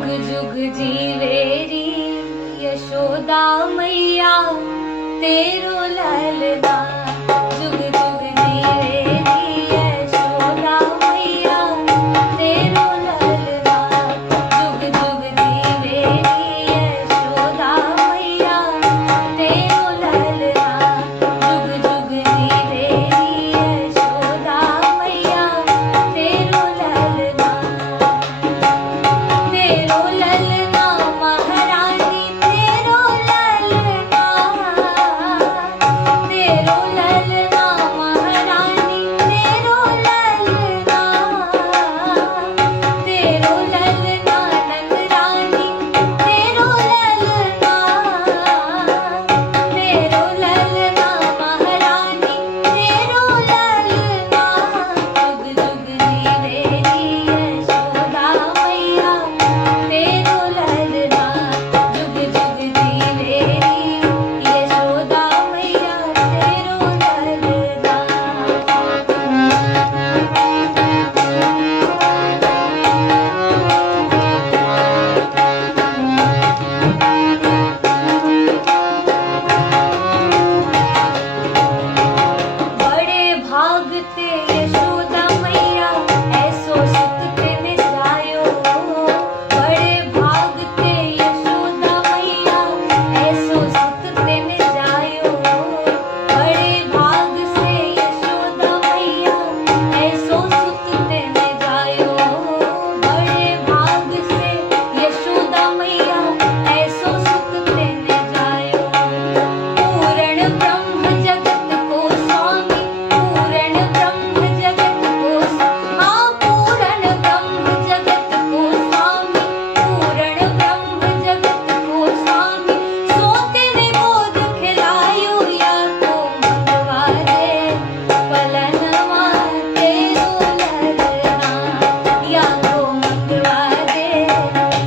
जुग जुग जीवेरी यशोदा मैया तेरो ललना। जुग जुग जीवेरी यशोदा मैया तेरो ललना। जुग जुग जीवेरी यशोदा मैया तेरो ललना। जुग जुग जीवेरी यशोदा मैया तेरो ललना। तेरो ललना महारानी तेरो ललना। तेरो ललना महारानी तेरो ललना। तेरो ललना नंदरानी तेरो ललना। तेरो ललना महारानी तेरो ललना। जुग जुग जीवेरी यशोदा मैया तेरो ललना। जुग जुग जीवेरी यशोदा मैया तेरो ललना। बड़े भाग ते यशोदा मैया ऐसो सुत तेने जायो। बड़े भाग ते यशोदा मैया ऐसो सुत तेने जायो। बड़े भाग से यशोदा मैया ऐसो सुत तेने जायो। बड़े भाग से यशोदा मैया ऐसो सुत तेने जायो। पूर्ण ब्रह्म जगत को स्वामी पूर्ण ब्रह्म जगत को पूर्ण ब्रह्म जगत को स्वामी पूर्ण ब्रह्म जगत को स्वामी। सो तेरे गोद खिलायो या तो मंगवा दे पलनवा तेरो ललना। या तो मंगवा दे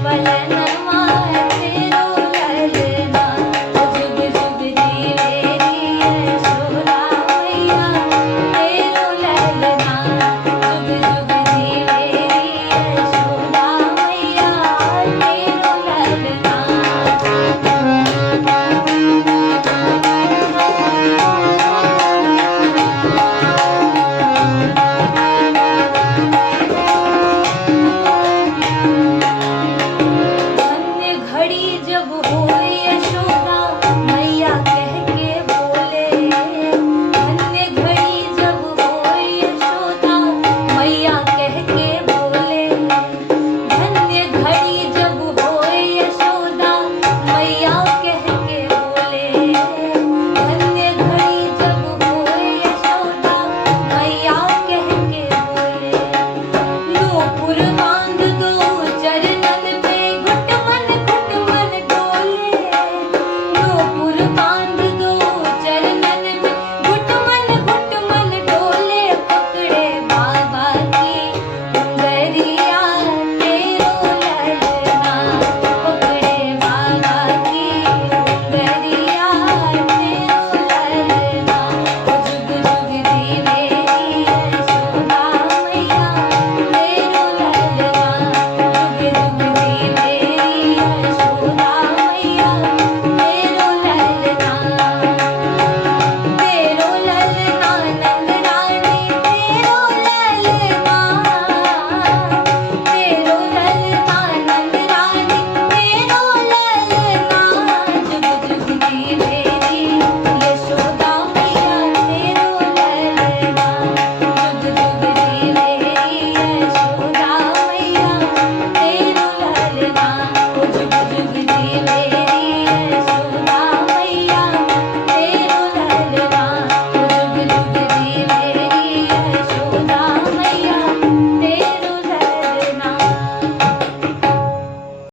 पलनवा तेरो ललना। जुग जुग जीवेरी यशोदा मैया तेरो ललना। जुग जुग जीवेरी यशोदा मैया तेरो ललना। धन्य घड़ी जब होए यशोदा मैया कह के बोले। धन्य घड़ी जब होए यशोदा मैया कह के बोले। धन्य घड़ी जब होए यशोदा मैया कह के बोले। धन्य घड़ी जब होए यशोदा मैया कह के बोले। नूपुर